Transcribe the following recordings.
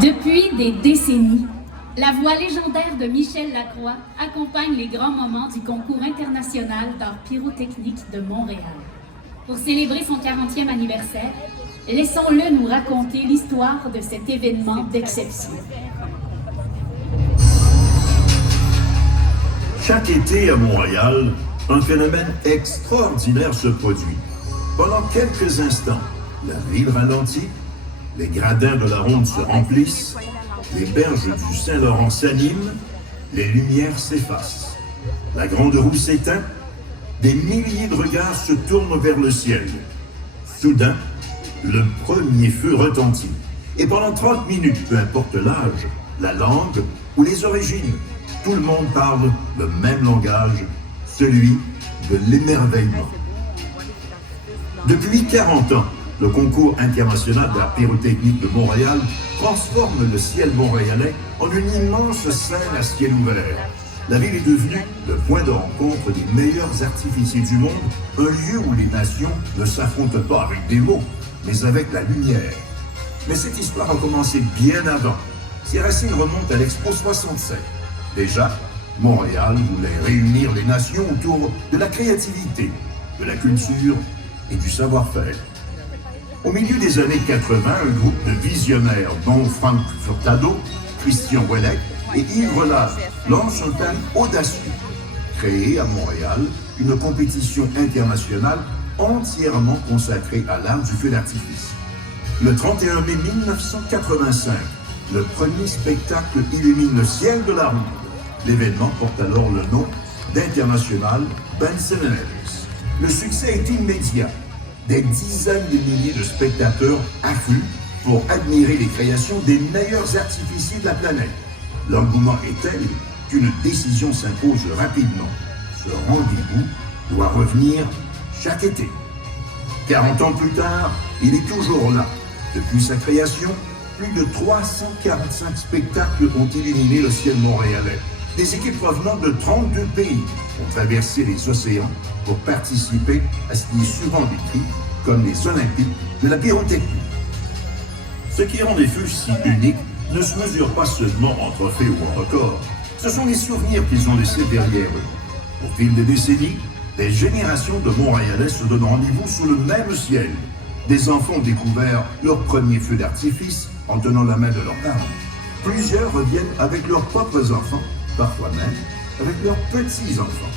Depuis des décennies, la voix légendaire de Michel Lacroix accompagne les grands moments du concours international d'art pyrotechnique de Montréal. Pour célébrer son 40e anniversaire, laissons-le nous raconter l'histoire de cet événement d'exception. Chaque été à Montréal, un phénomène extraordinaire se produit. Pendant quelques instants, la ville ralentit, les gradins de la ronde se remplissent, les berges du Saint-Laurent s'animent, les lumières s'effacent. La grande roue s'éteint, des milliers de regards se tournent vers le ciel. Soudain, le premier feu retentit. Et pendant 30 minutes, peu importe l'âge, la langue ou les origines, tout le monde parle le même langage, celui de l'émerveillement. Depuis 40 ans, le concours international d'art pyrotechnique de Montréal transforme le ciel montréalais en une immense scène à ciel ouvert. La ville est devenue le point de rencontre des meilleurs artificiers du monde, un lieu où les nations ne s'affrontent pas avec des mots, mais avec la lumière. Mais cette histoire a commencé bien avant. Ses racines remontent à l'Expo 67. Déjà, Montréal voulait réunir les nations autour de la créativité, de la culture et du savoir-faire. Au milieu des années 80, un groupe de visionnaires, dont Frank Furtado, Christian Ouellet et Yves Relard, lance un pari audacieux. Créer à Montréal une compétition internationale entièrement consacrée à l'art du feu d'artifice. Le 31 mai 1985, le premier spectacle illumine le ciel de la ronde. L'événement porte alors le nom d'International Benson & Hedges. Le succès est immédiat. Des dizaines de milliers de spectateurs affluent pour admirer les créations des meilleurs artificiers de la planète. L'engouement est tel qu'une décision s'impose rapidement. Ce rendez-vous doit revenir chaque été. 40 ans plus tard, il est toujours là. Depuis sa création, plus de 345 spectacles ont illuminé le ciel montréalais. Des équipes provenant de 32 pays ont traversé les océans pour participer à ce qui est souvent décrit comme les Olympiques de la pyrotechnie. Ce qui rend les feux si uniques ne se mesure pas seulement en trophées ou en records. Ce sont les souvenirs qu'ils ont laissés derrière eux. Au fil des décennies, des générations de Montréalais se donnent rendez-vous sous le même ciel. Des enfants ont découvert leur premier feu d'artifice en tenant la main de leurs parents. Plusieurs reviennent avec leurs propres enfants, parfois même avec leurs petits-enfants.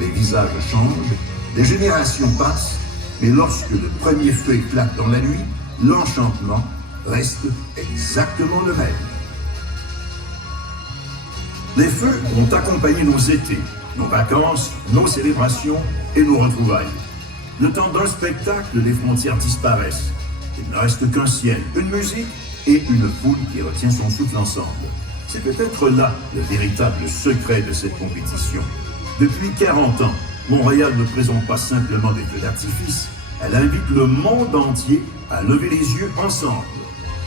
Les visages changent, les générations passent, mais lorsque le premier feu éclate dans la nuit, l'enchantement reste exactement le même. Les feux ont accompagné nos étés, nos vacances, nos célébrations et nos retrouvailles. Le temps d'un spectacle, les frontières disparaissent. Il ne reste qu'un ciel, une musique et une foule qui retient son souffle ensemble. C'est peut-être là le véritable secret de cette compétition. Depuis 40 ans, Montréal ne présente pas simplement des feux d'artifice, elle invite le monde entier à lever les yeux ensemble.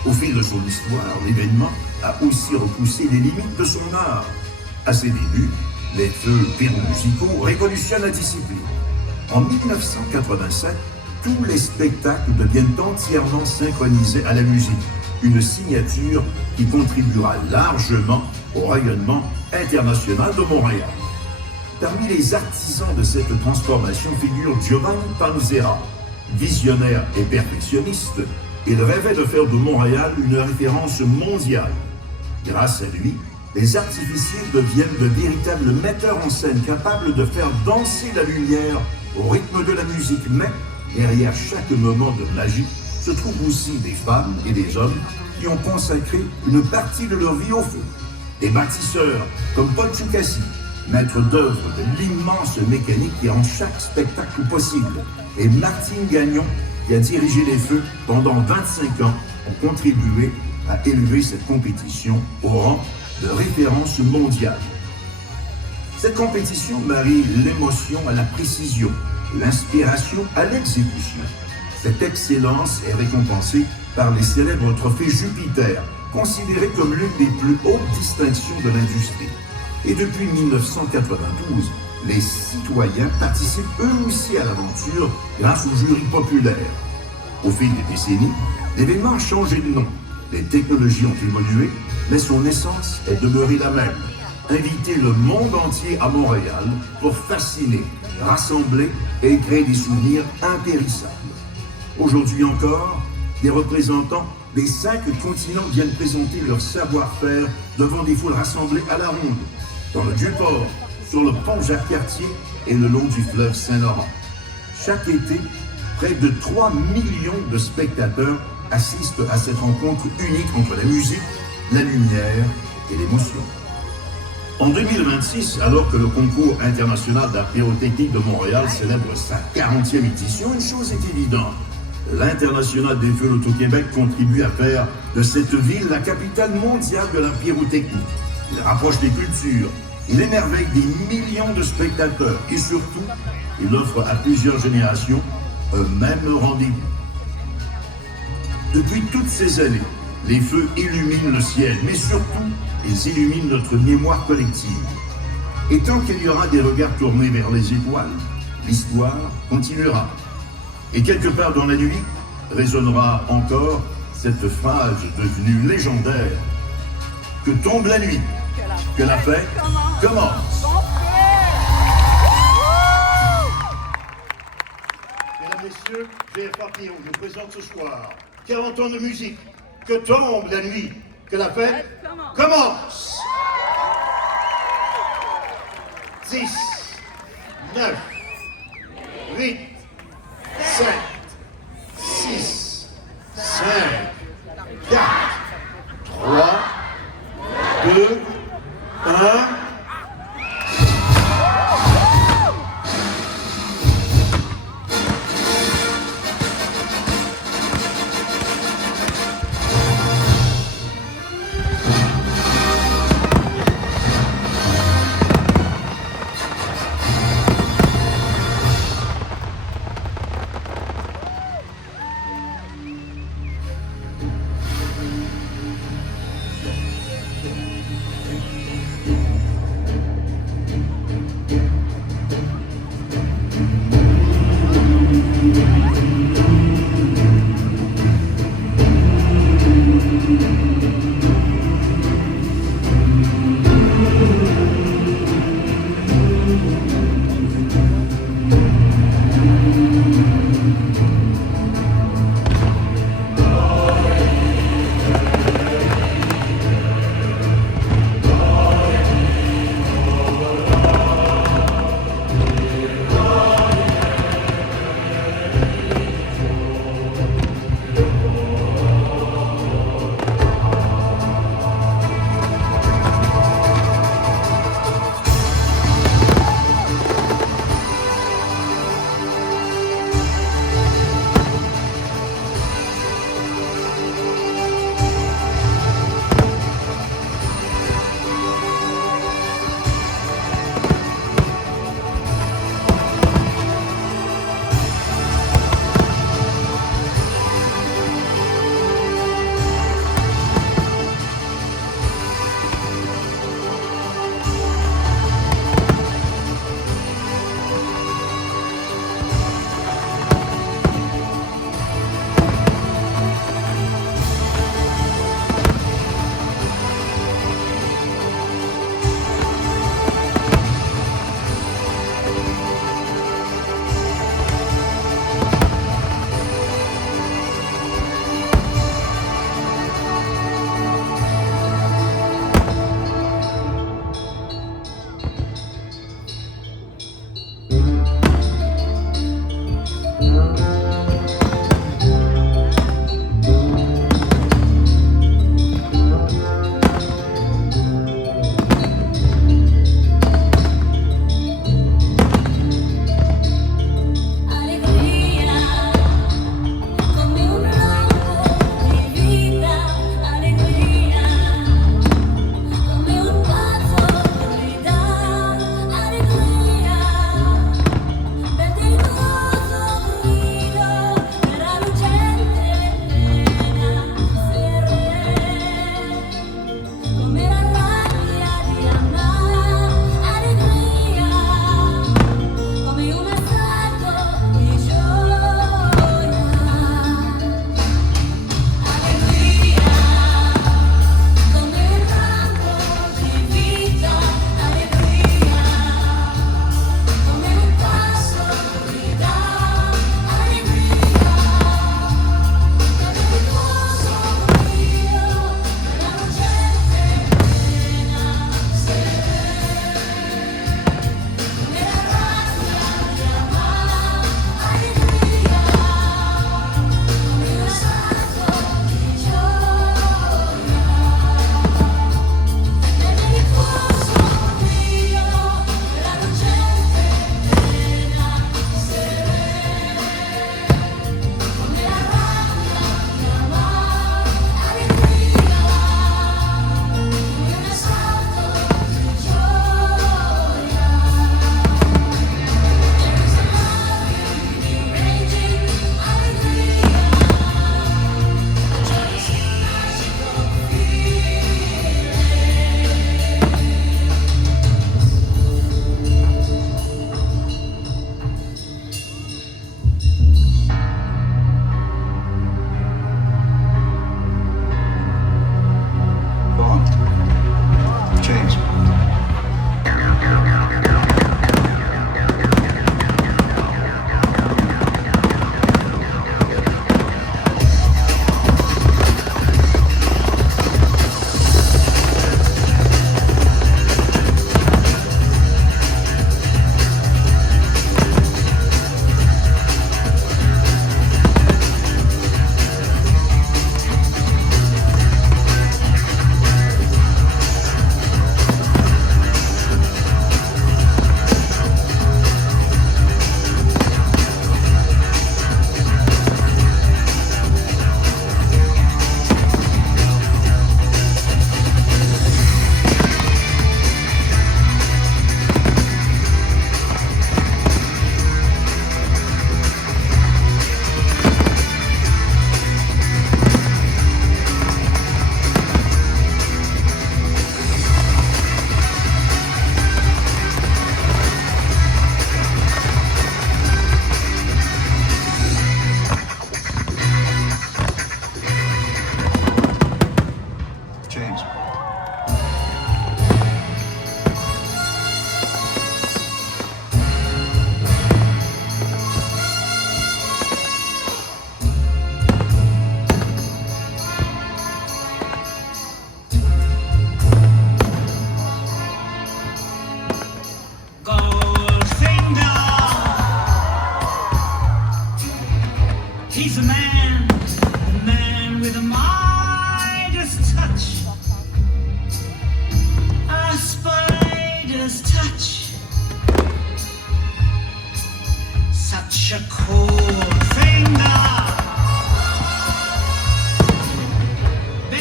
Au fil de son histoire, l'événement a aussi repoussé les limites de son art. À ses débuts, les feux pyromusicaux révolutionnent la discipline. En 1987, tous les spectacles deviennent entièrement synchronisés à la musique, une signature qui contribuera largement au rayonnement international de Montréal. Parmi les artisans de cette transformation figure Giovanni Panzera. Visionnaire et perfectionniste, il rêvait de faire de Montréal une référence mondiale. Grâce à lui, les artificiers deviennent de véritables metteurs en scène capables de faire danser la lumière au rythme de la musique. Mais derrière chaque moment de magie se trouvent aussi des femmes et des hommes qui ont consacré une partie de leur vie au feu. Des bâtisseurs comme Paul Choukassi, maître d'œuvre de l'immense mécanique qui rend chaque spectacle possible, et Martine Gagnon, qui a dirigé les feux pendant 25 ans, ont contribué à élever cette compétition au rang de référence mondiale. Cette compétition marie l'émotion à la précision, l'inspiration à l'exécution. Cette excellence est récompensée par les célèbres trophées Jupiter, considérés comme l'une des plus hautes distinctions de l'industrie. Et depuis 1992, les citoyens participent eux aussi à l'aventure grâce au jury populaire. Au fil des décennies, l'événement a changé de nom. Les technologies ont évolué, mais son essence est demeurée la même. Inviter le monde entier à Montréal pour fasciner, rassembler et créer des souvenirs impérissables. Aujourd'hui encore, des représentants des 5 continents viennent présenter leur savoir-faire devant des foules rassemblées à la ronde, dans le Vieux-Port, sur le pont Jacques-Cartier et le long du fleuve Saint-Laurent. Chaque été, près de 3 millions de spectateurs assistent à cette rencontre unique entre la musique, la lumière et l'émotion. En 2026, alors que le concours international d'art pyrotechnique de Montréal célèbre sa 40e édition, une chose est évidente. L'International des Feux d'Auto-Québec contribue à faire de cette ville la capitale mondiale de la pyrotechnie. Il rapproche les cultures, il émerveille des millions de spectateurs et surtout, il offre à plusieurs générations un même rendez-vous. Depuis toutes ces années, les feux illuminent le ciel, mais surtout, ils illuminent notre mémoire collective. Et tant qu'il y aura des regards tournés vers les étoiles, l'histoire continuera. Et quelque part dans la nuit, résonnera encore cette phrase devenue légendaire. Que tombe la nuit, que la fête commence. Mesdames, Messieurs, VFA Pyro nous présente ce soir 40 ans de musique. Que tombe la nuit, que la fête commence. 10, 9, 8, 7, 6, 5, 4, 3, 2, 1.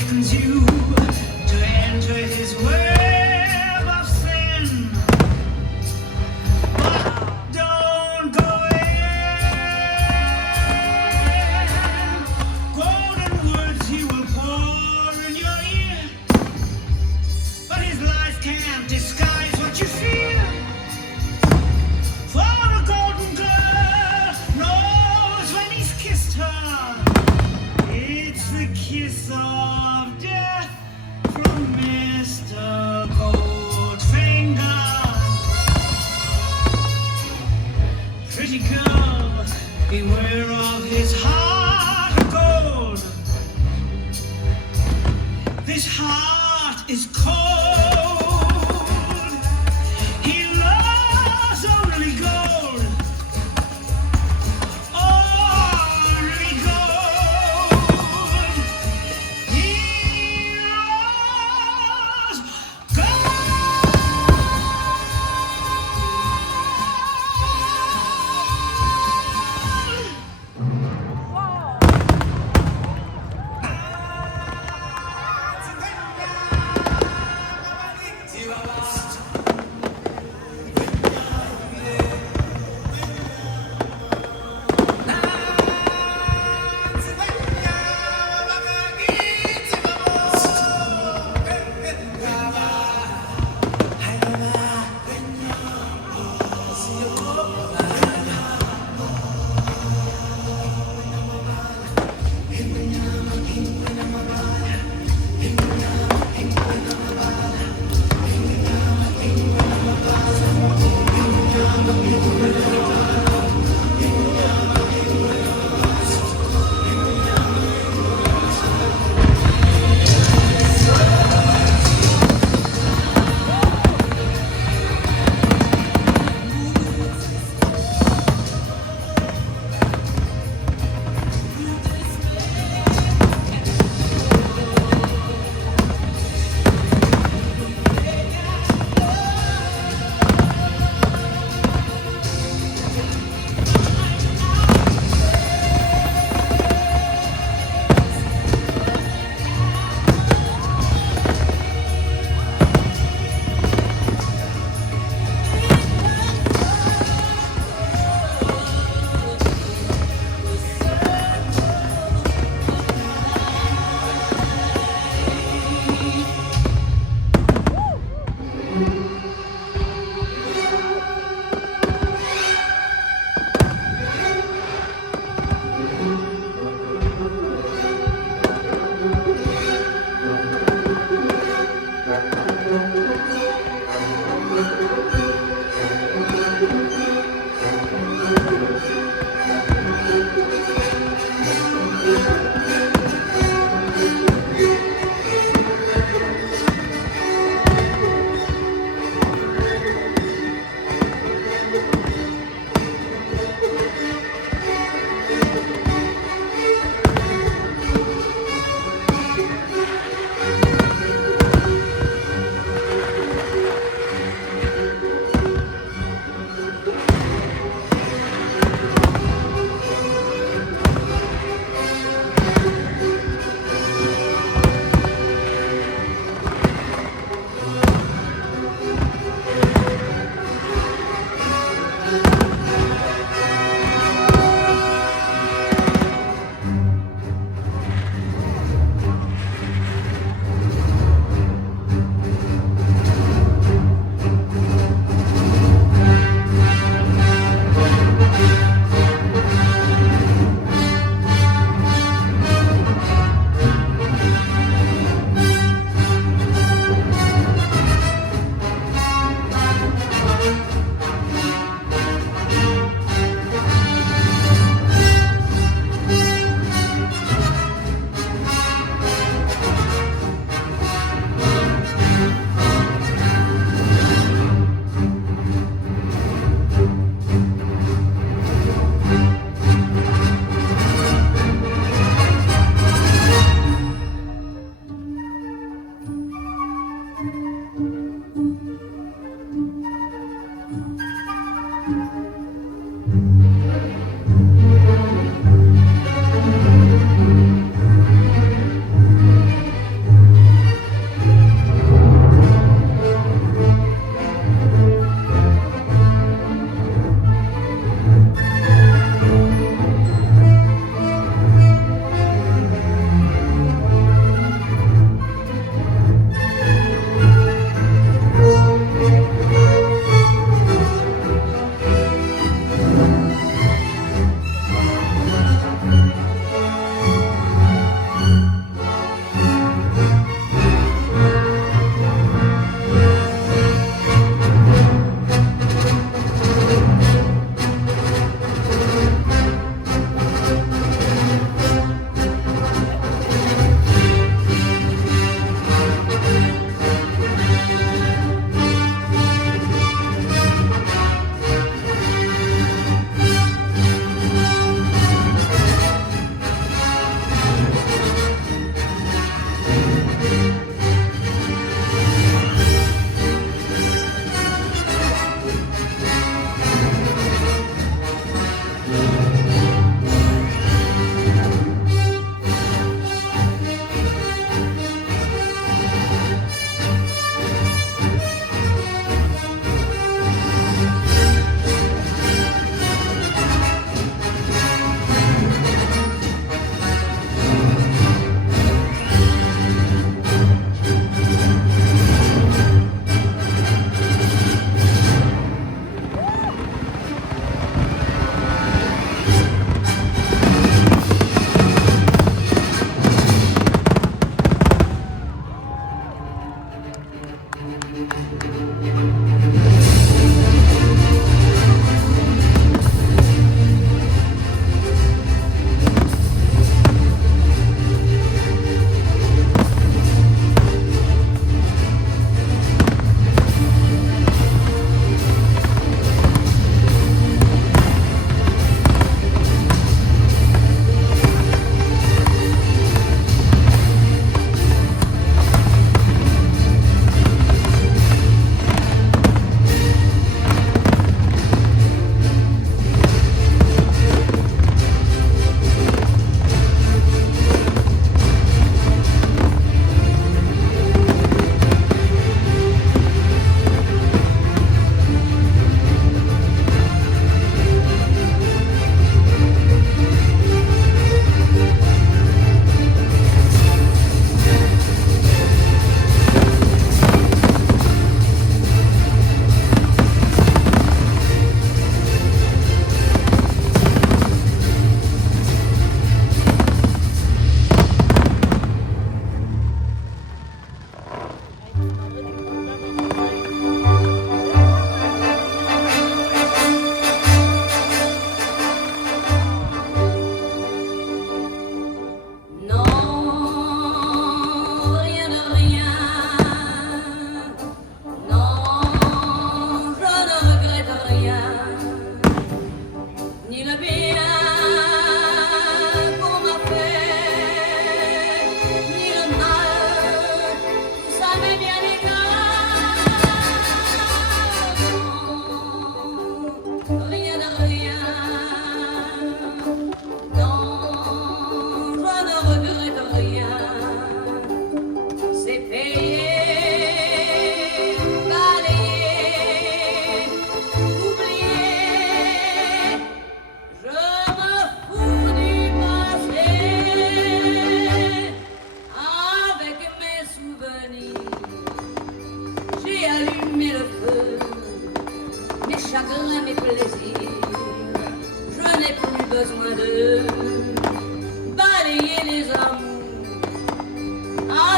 beckons you to enter his web of sin. But don't go in. Golden words he will pour in your ear, but his lies can't disguise what you feel. For a golden girl knows when he's kissed her, it's the kiss of death from Mr. Goldfinger. Pretty girl, beware of his heart of gold. This heart is cold. He loves only gold. Only gold. He loves gold.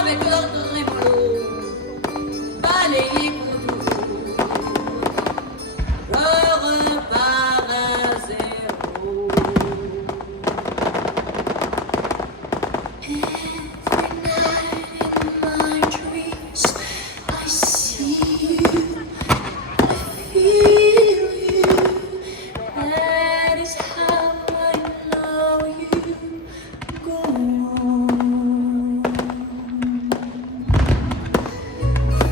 avec leur trémolo, balayé pour toujours. Je repars à zéro. Every night in my dreams, I see you, I feel you. That is how I know you go on.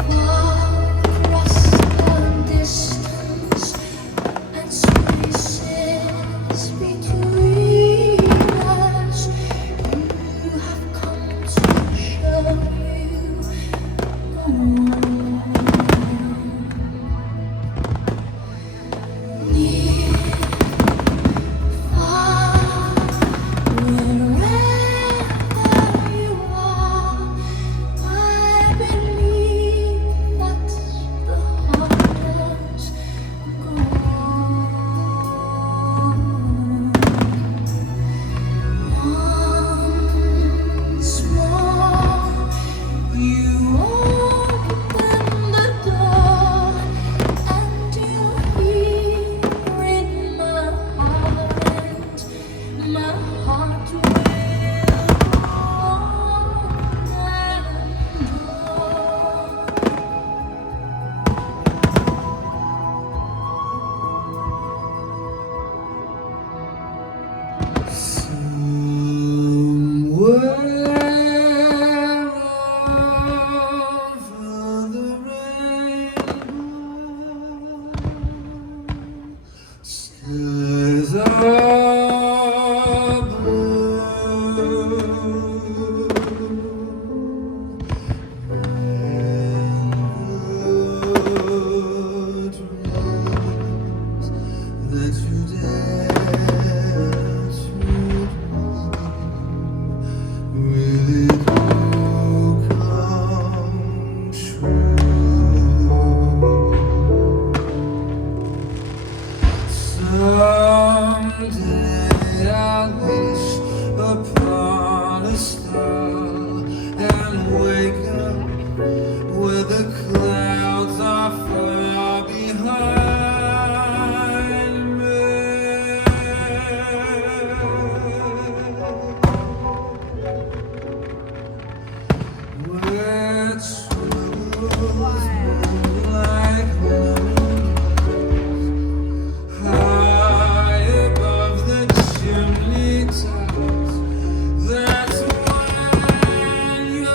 Far across the distance and spaces between us, you have come to show you near, far, wherever you are. I believe that's the hardest once more, you open the door, and you hear in my heart will go skies are blue, and the dreams that you dare to dream really do come true. Someday I'll wish upon a star and wake up where the clouds are far behind me. Where troubles move like lemons high above the chimney tops. That's when you're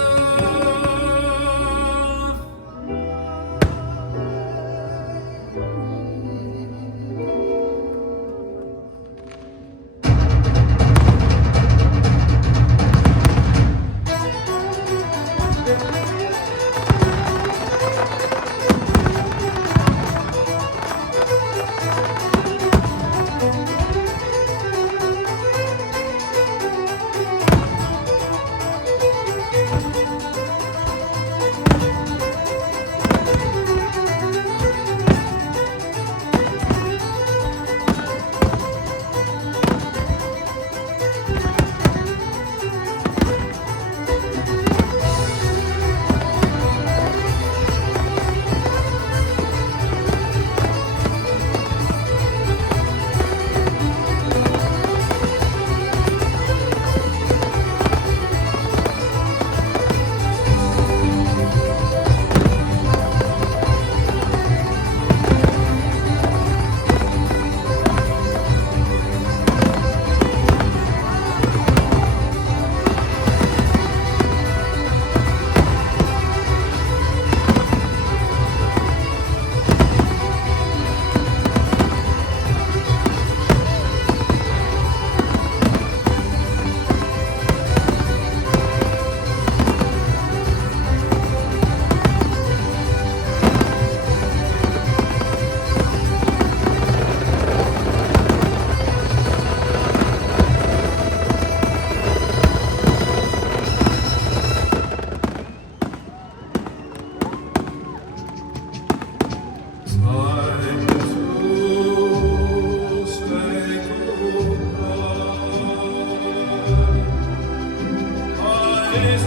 Is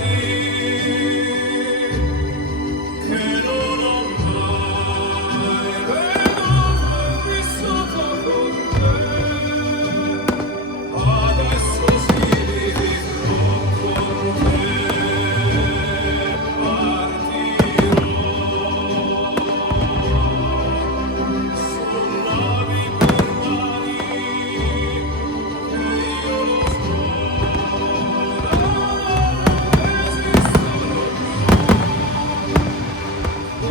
che non ho mai veduto vissuto con te. Adesso sì, con te partirò. Son navi per mari che io lo so, non esistono più.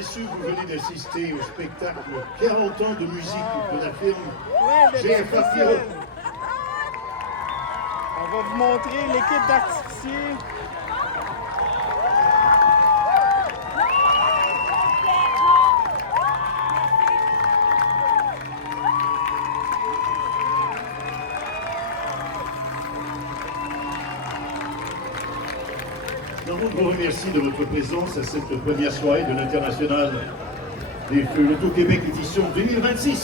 messieurs, vous venez d'assister au spectacle 40 ans de musique de la firme GFA Pierrot. On va vous montrer l'équipe d'artificiers. Je vous remercie de votre présence à cette première soirée de l'International des Feux Loto Québec édition 2026.